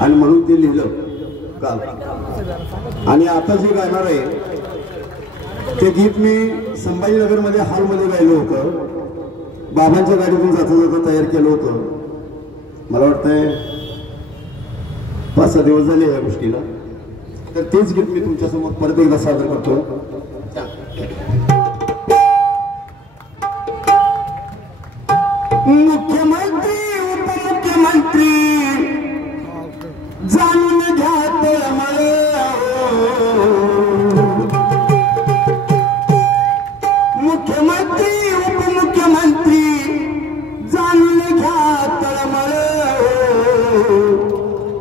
आणि म्हणून ते लिहिलं काल. आणि आता जे गाणार आहे ते गीत मी संभाजीनगरमध्ये हॉलमध्ये गायलं होतं. बाबांच्या गाडीतून जाता जाता तयार केलं होतं. मला वाटतंय 5-6 दिवस झाले या गोष्टीला. तर तेच गीत मी तुमच्यासमोर परत एकदा सादर करतो. मुख्यमंत्री उपमुख्यमंत्री जाणून घ्या तळमळ. मुख्यमंत्री उपमुख्यमंत्री जाणून घ्या तळमळ.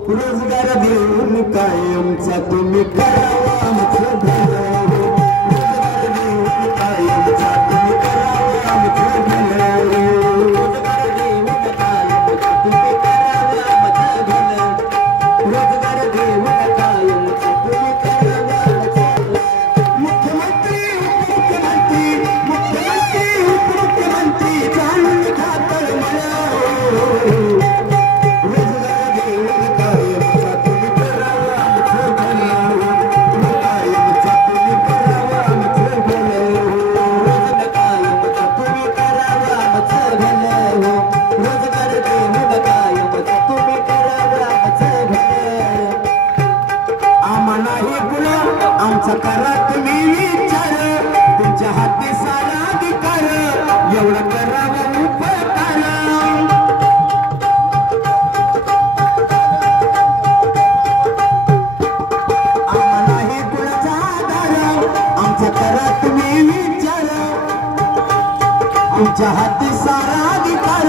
रोजगार देऊन कायमचा तुम्ही करावा आमचं भलं. रोजगार देऊन कायमचा तुम्ही करावा आमचं भलं. रोजगार देऊन कायमचा तुम्ही करावा आमचं भलं. रोजगार देऊन कायमचा तुम्ही करावा आमचं भलं. मुख्यमंत्री उपमुख्यमंत्री मुख्यमंत्री उपमुख्यमंत्री जाणून घ्या तळमळ. आमचा करा तुम्ही विचार. तुमच्या हाती सारा अधिकार. एवढं करावं उपकार. आम्हाला हे कुणाचा आधार. आमचा करा तुम्ही विचार. आमच्या हाती सारा अधिकार.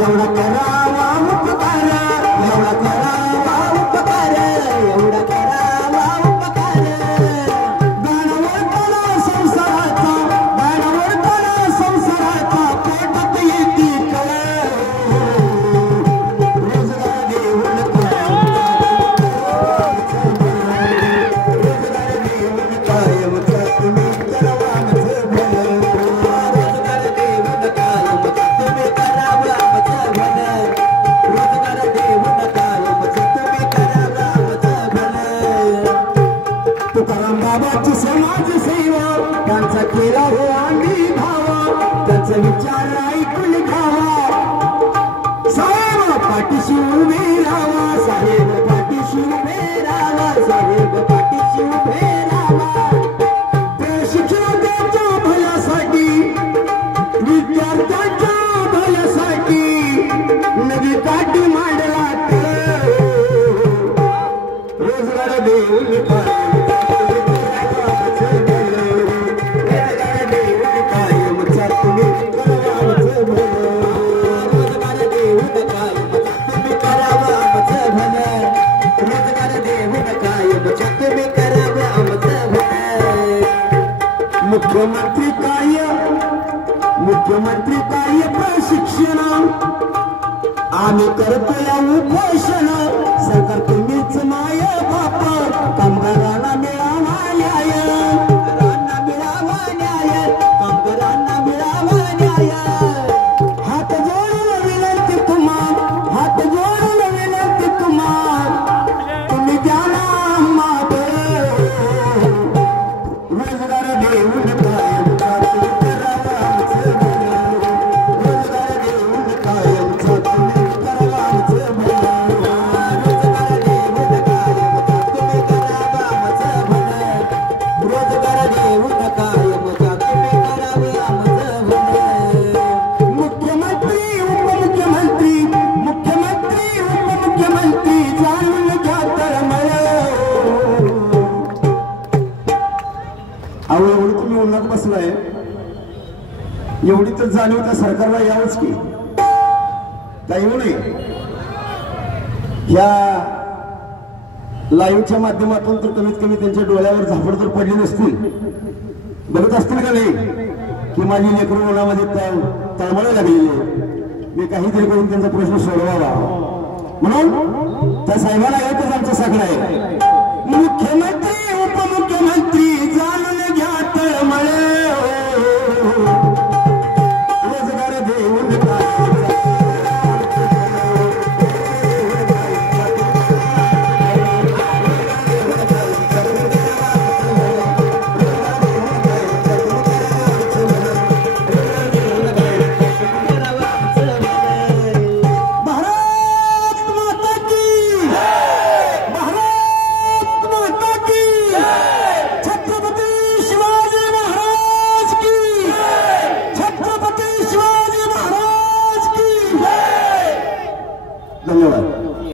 एवढा करावा उपकार. एवढा करावा उपकार. एवढा करावा उपकार. गाणवरताना संसाराचा गाणवरताना संसाराचा पोटात येते कळ. रोजगार देऊन रोजगार देऊन कायमचा तुम्ही करावा आमचं भलं. रोजगार देऊन कायमचा तुम्ही करावा आमचं भलं. रोजगार देऊन कायमचा तुम्ही करावा आमचं भलं. तुकाराम बाबाची समाज सेवा त्यांचा केला हो आम्ही भावा. त्यांचा विचार ऐकून घ्यावा. साहेब पाठीशी उभे राहावा. साहेब पाठीशी उभे राहावा. साहेब पाठीशी उभे राहावा. प्रशिक्षणाच्या भल्यासाठी विद्यार्थ्यांच्या भल्यासाठी नवी काठी मांडला. रोजगार देऊन मुख्यमंत्री कार्य प्रशिक्षण आम्ही करतोय उपोषण. सरकार तुम्हीच माय बाप. कामगारांना मिळावा न्याय. कामगारांना मिळावा न्याय. कामगारांना मिळावा न्याय. हात जोडून विनंती तुम्हा. हात जोडून विनंती तुम्हा. तुम्ही द्या ना माप. रोजगार देऊन कायमचा तुम्ही करावा आमचं भलं. रोजगार देऊन कायमचा तुम्ही करावा आमचं भलं. रोजगार देऊन कायमचा तुम्ही करावा आमचं भलं. रोजगार देऊन कायमचा तुम्ही करावा आमचं भलं. मुख्यमंत्री उपमुख्यमंत्री मुख्यमंत्री उपमुख्यमंत्री जाणून घ्या तळमळ. अहो एवढं तुम्ही उन्हात बसलाय. एवढी तर जाणीव त्या सरकारला यावंच की. काही नाही ह्या लाईव्हच्या माध्यमातून तर कमीत कमी त्यांच्या डोळ्यावर झापड तर पडली नसतील. बघत असतील का नाही की माझी लेकरू उन्हामध्ये तळमळ लागलेली आहे. मी काहीतरी करून त्यांचा प्रश्न सोडवावा. म्हणून त्या साहेबाला एकच आमचा साकडा आहे.